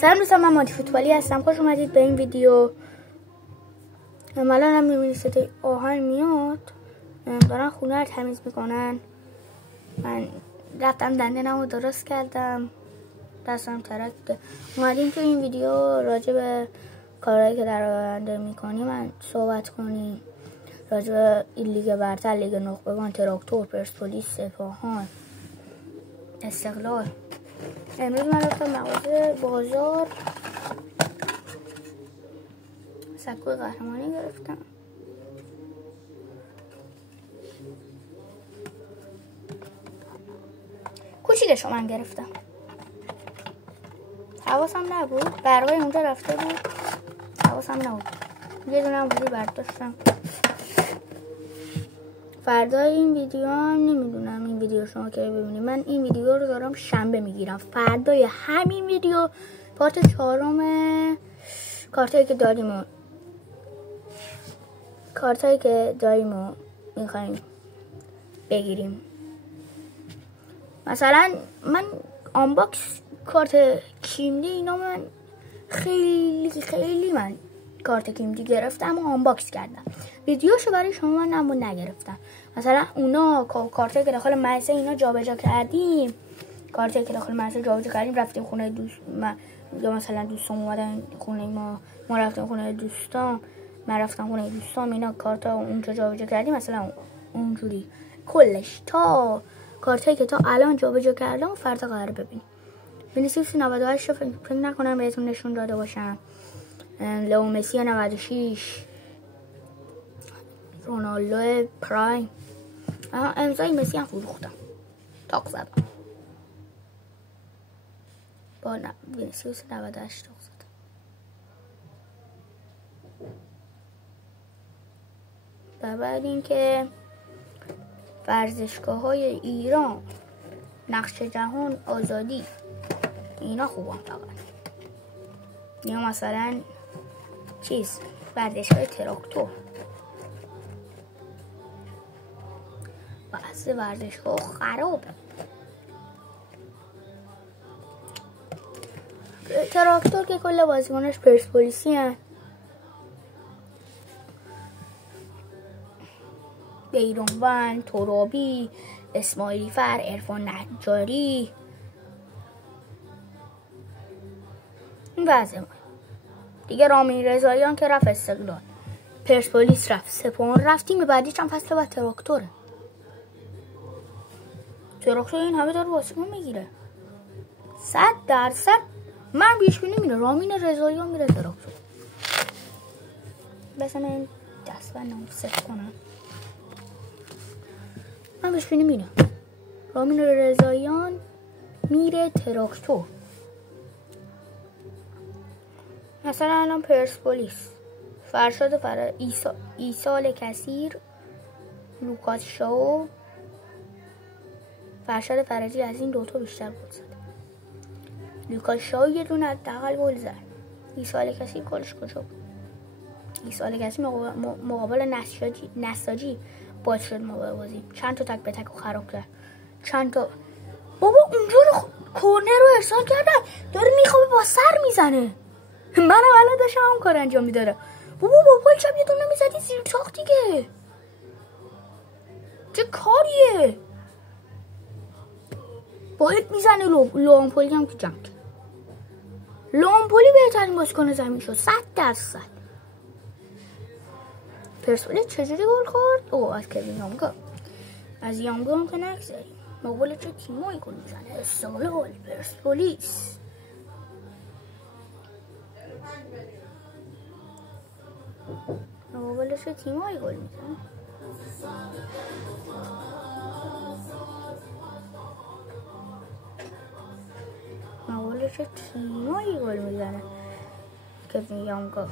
سلام دوستان، من مادی فوتبالی هستم. خوش اومدید به این ویدیو. عملا هم میبینید صدای آهن میاد، دارن خونه رو تمیز میکنن. من رفتم دندونمو درست کردم، دستم ترک اومدیم تو این ویدیو راجع به کارهایی که در آینده میکنیم من صحبت کنیم. راجع به این لیگ برتر، لیگ نخبگان، تراکتور، پرسپولیس، سپاهان، استقلال. امروز من رفتم مغازه بازار، سکوی قهرمانی گرفتم. کوچیکشو من گرفتم، حواسم نبود، برقای اونجا رفته بود، حواسم نبود. یه دونه هم بودی برداشتم. فردا این ویدیو هم نمیدونم این ویدیو شما که ببینید. من این ویدیو رو دارم شنبه میگیرم. فردای همین ویدیو پارت 4 کارتایی که داریم و میخوایم بگیریم. مثلا من آنباکس کارت کیملی اینا، من خیلی من کارت کیملی گرفتم و آنباکس کردم. ویدیوشو برای شما من نگرفتم. مثلا اونا کارت که داخل مدرسه اینا جابجا کردیم، کارت که داخل مدرسه جابجا کردیم، رفتیم خونه دوست یا مثلا دوستان اومدن خونه ما رفتیم خونه دوستان، من رفتم خونه دوستان، اینا کارتا اونجا جابجا کردیم. مثلا اونجوری کلش تا کارتایی که تا الان جابجا کردم فردا قراره ببینیم. وینیسیوس 98 فکر نکنم بهتون نشون داده باشم. لئو مسی 96، رونالدو پرایم، امضای مسی هم فروختم، تاق زدم با وینیسیوس 98 تاق زدم. و بعد اینکه ورزشگاه های ایران، نقش جهان، آزادی، اینا خوبم فقط. یا مثلا ورزشگاه تراکتور، بعضی ورزشگاه خرابه. تراکتور که کل بازیکنش پرسپولیسی هن، بیرونوند، ترابی، اسماعیلی فر، عرفان نجاری. این وضع ما دیگه. رامین رضاییان که رفت استقلال، پرسپولیس رفت، سپاهان رفت، تیم بعدی چند فصل بعد تراکتوره. تراکتور این همه داره بازیکن میگیره. 100% من پیش بینی میره رامین رضاییان میره تراکتور. بس من دستبندم ست کنم. من پیش بینی میره رامین رضاییان میره تراکتور. مثلا الان پرسپولیس فرشاد ایسال کثیر، لوکاس شاو، فرشاد فرجی از این دوتا بیشتر گل زد. لوکاس شاو یه دونه حداقل گل زد. ایسال کثیر گلش کجا بود؟ ایسال کثیر مقابل نساجی باز شد ما بازی. چند تا تک به تک خراب کرد. چند تا بابا اونجا رو کورنر رو ارسال کردن، داره میخوابه با سر میزنه. منم الان داشتم اون کار انجام میدارم. بابا چپ یه دونه میزدی زیر تاق دیگه. چه کاریه؟ باید میزنه. لوامپولی هم که جنگ. لوامپولی بهترین بازیکن زمین شد 100%. پرسپولیس چجوری گل خورد؟ از کوین یانگا. از یانگا هم که نگذاریم. مقابل چه تیمایی گل میزنه؟ استقلال، پرسپولیس. مقابل چه تیمایی گل میزنه؟ مقابل چه تیمایی گل میزنه کوین یانگا؟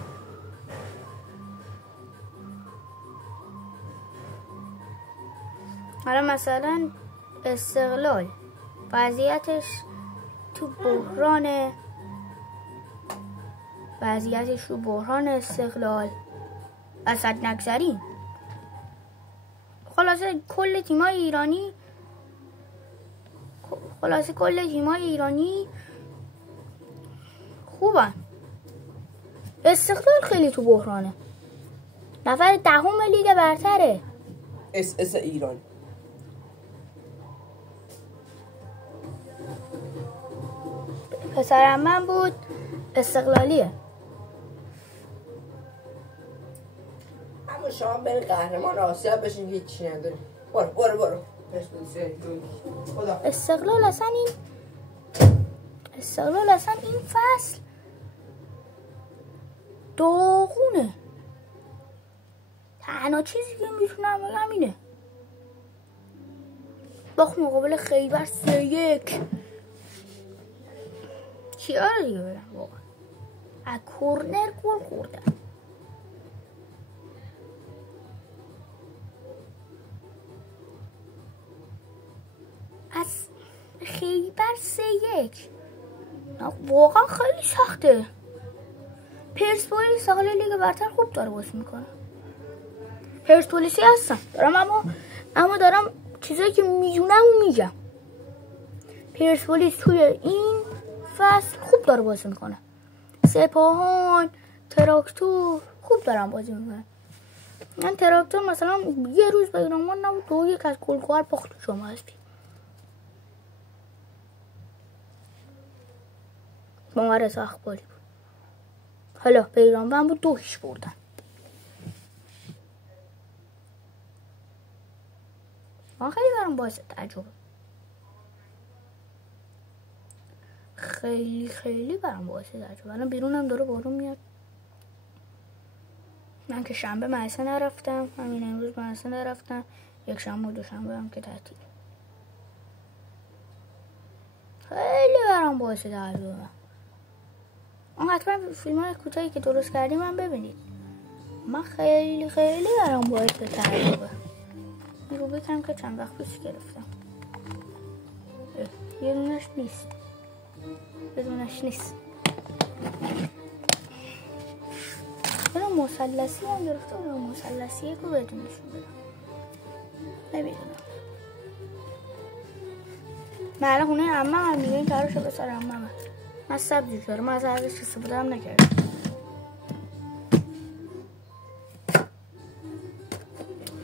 حالا مثلا استقلال وضعیتش تو بحران استقلال اصد نگذریم. خلاصه کل تیمای ایرانی خوبن. استقلال خیلی تو بحرانه. نفر 10 لیگ برتره. اس ایران. پسرم من بود استقلالیه. اما شما برین قهرمان آسیا بشین هیچی نداری. برو. استقلال اصلا این فصل داغونه. تنها چیزی که میتونم بگم اینه باخت مقابل خیبر 3-1. چی آره دیگه بگم واقعا از کورنر گل خوردن. از خیبر 3-1 واقعا خیلی سخته. پرسپولیس حالا لیگ برتر خوب داره بازی میکنه. پرسپولیسی هستم اما دارم چیزایی که میدونم و میگم. پرسپولیس توی این فصل خوب داره بازی میکنه. سپاهان، تراکتور خوب دارن بازی میکنه. من تراکتور مثلا یه روز به ایران نبود 2-1 از گلخوار باخت شما هستی. ممارس اخباری بود. حالا به ایران بود 2-0 بردن. من خیلی برام باعث تعجبه. خیلی برام باعث تعجبه. الان بیرونم داره بارون میاد. من که شنبه مدرسه نرفتم. همین امروز مدرسه نرفتم. یک شنبه و دوشنبه هم که تعطیل. خیلی برام باعث تعجبه. اون حتما فیلم های کوتاهی که درست کردیم هم ببینید. من خیلی برام باعث تعجبه. این رو بکنم که چند وقت پیش گرفتم. یه دونش نیست. اینا مثلثی هم گرفته و مثلثیه که بهتون نشون بدم. نمیدونم. من الان خونه عمم هم میگه این کاراشو بسار عمم. من سبزی کارم. من از ازش استفاده هم نکردم.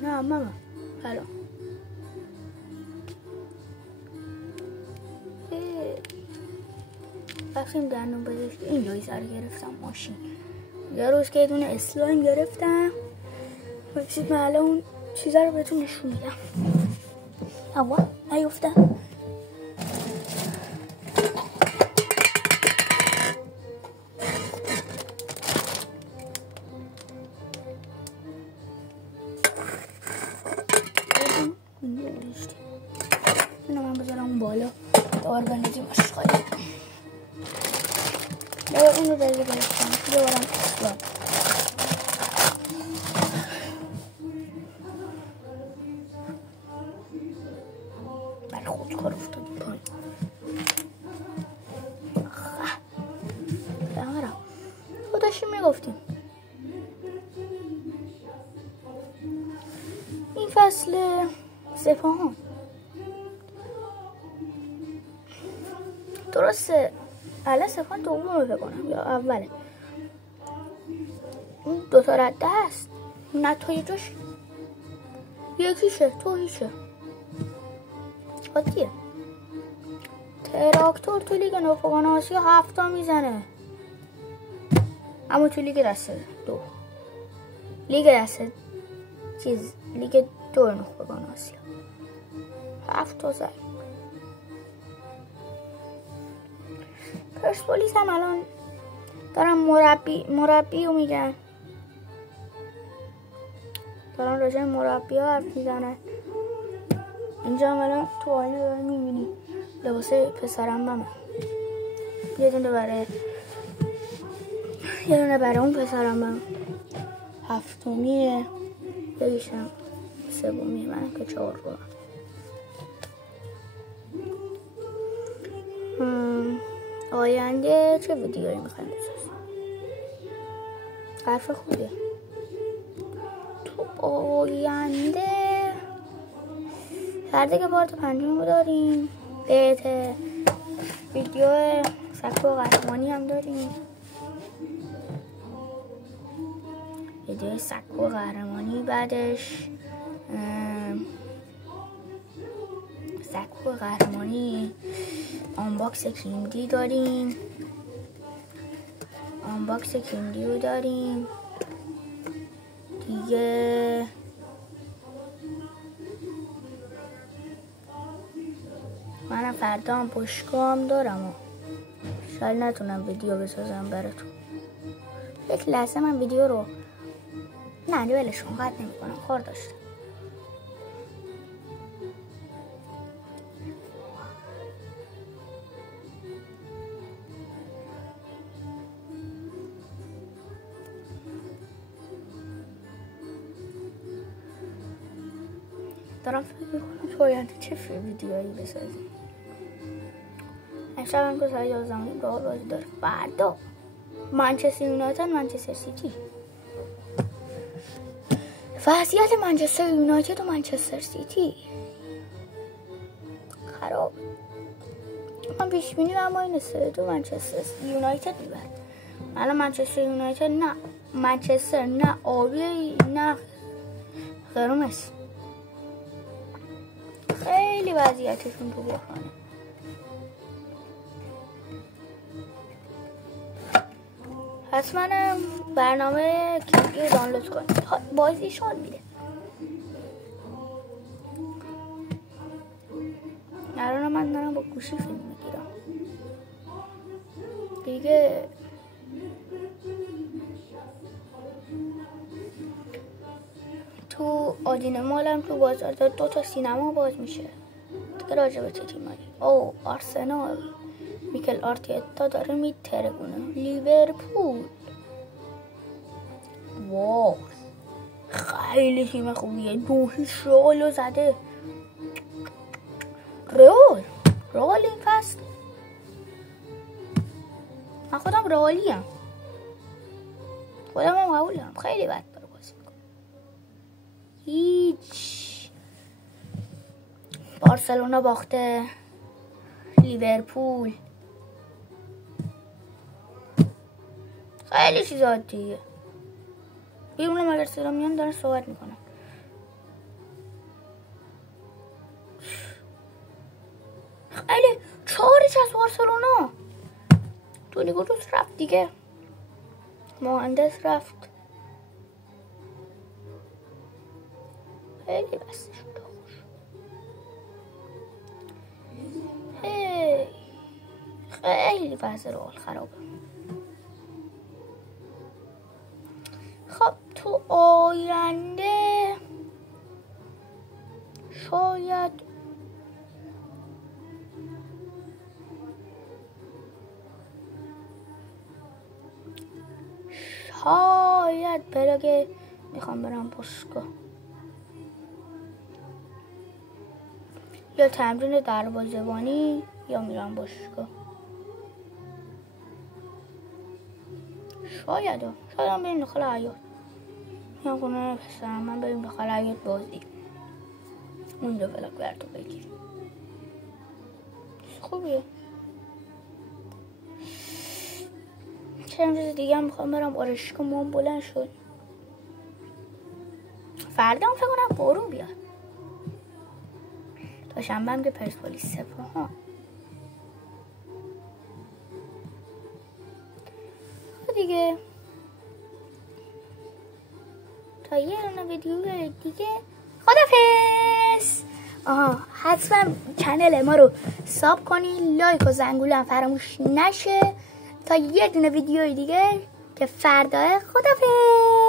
نه عمم. حالا رفتیم دندون پزشک. اینجایی سر گرفتم ماشین. یه روز که یه دونه اسلایم گرفتم. ببینید من الان اون چیزا رو بهتون نشون میدم. اما نیفتم. اینو من بذارم اون بالا دار بندازیم اشغالی. اون رو دارید برستم دوبارم اسلام. من خود کار افتادی پایین. خودشی میگفتیم این فصل سپاهان درسته الان سپاهان دومه بکنم یا اوله. اون دوتا رده هست نتایجش یکیشه تو هیچه عادیه. تراکتور تو لیگ نخبگان آسیا 7 میزنه اما تو لیگ دسته 2 لیگ 2 نخبگان آسیا 7 زد. پرسپولیس هم الان دارن مربی رو میگن. دارن راجع به مربی ها حرف میزنن. اینجا هم الان تو آینه دارن میبینی لباسه پسرم من. یه دونه برای اون پسرم من 7میه یکیشم 3میه من که 4 رو آینده چه ویدیویی میخوایم بسازیم؟ حرف خوبه. تو آینده فرده که پارت 5 رو داریم. بهت ویدیو سکو قهرمانی هم داریم. ویدیو سکو قهرمانی، بعدش سکو قهرمانی آنباکس کیمدی داریم. آنباکس کیمدی رو داریم دیگه. منم فردا هم باشگاه هم دارم و شاید نتونم ویدیو بسازم براتون. یک لحظه من ویدیو رو نه ولشون قطع نمی کنم، کار داشتم. دارم فکر میکنم تو آینده چه ویدیوهایی بسازیم. امشب هم که ساعت 11 راه بازی داره. فردا منچستر یونایتد منچستر سیتی. وضعیت منچستر یونایتد و منچستر سیتی خراب. من پیش بینی اما این 3-2 منچستر یونایتد میبرد. الان منچستر یونایتد نه منچستر نه آبی نه قرمز. خیلی وضعیتشون تو بحرانه. حتما برنامه کیمدی رو دانلود کنید. بازی شاد میده. الان من دارم با گوشی فیلم میگیرم دیگه. تو آدینه مالم تو بازار 2 تا سینما باز میشه دیگه. راجع به چه تیمایی؟ آرسنال میکل آرتیتا داره میترگونه. لیورپول واو خیلی تیم خوبیه. 2-0 رئال زده. رئال این فصل من خودم رئالیم، خودم هم قبولم. خیلی بد داره بازی میکنه. هیچ. بارسلونا باخته. لیورپول خیلی چیزا دیگه. بیرونم اگر صدا میان دارن صحبت میکنن. خیلی 4 از بارسلونا. تونیگوروس رفت دیگه. مهندس رفت. خیلی بسته شد. خیلی وضع رئال خرابه. خب تو آینده شاید بلکه میخوام برم باشگاه یا تمرین دروازه‌بانی یا میرم باشگاه. شاید هم بریم داخل حیاط. میام خونه پسرم من بریم داخل حیاط بازی. اونجا فلک براتو بگیریم. خوبیه. چند روز دیگه هم میخوام برم آرایشگاه. موام بلند شد. فردا هم فکر کنم بارون بیاد. تا شنبه هم که پرسپولیس سپاهان. دیگه تا یه دونه ویدیو دیگه خدافظ. حتما چنل ما رو ساب کنین، لایک و زنگوله هم فراموش نشه تا یه دونه ویدیو دیگه که فردا. خدافظ.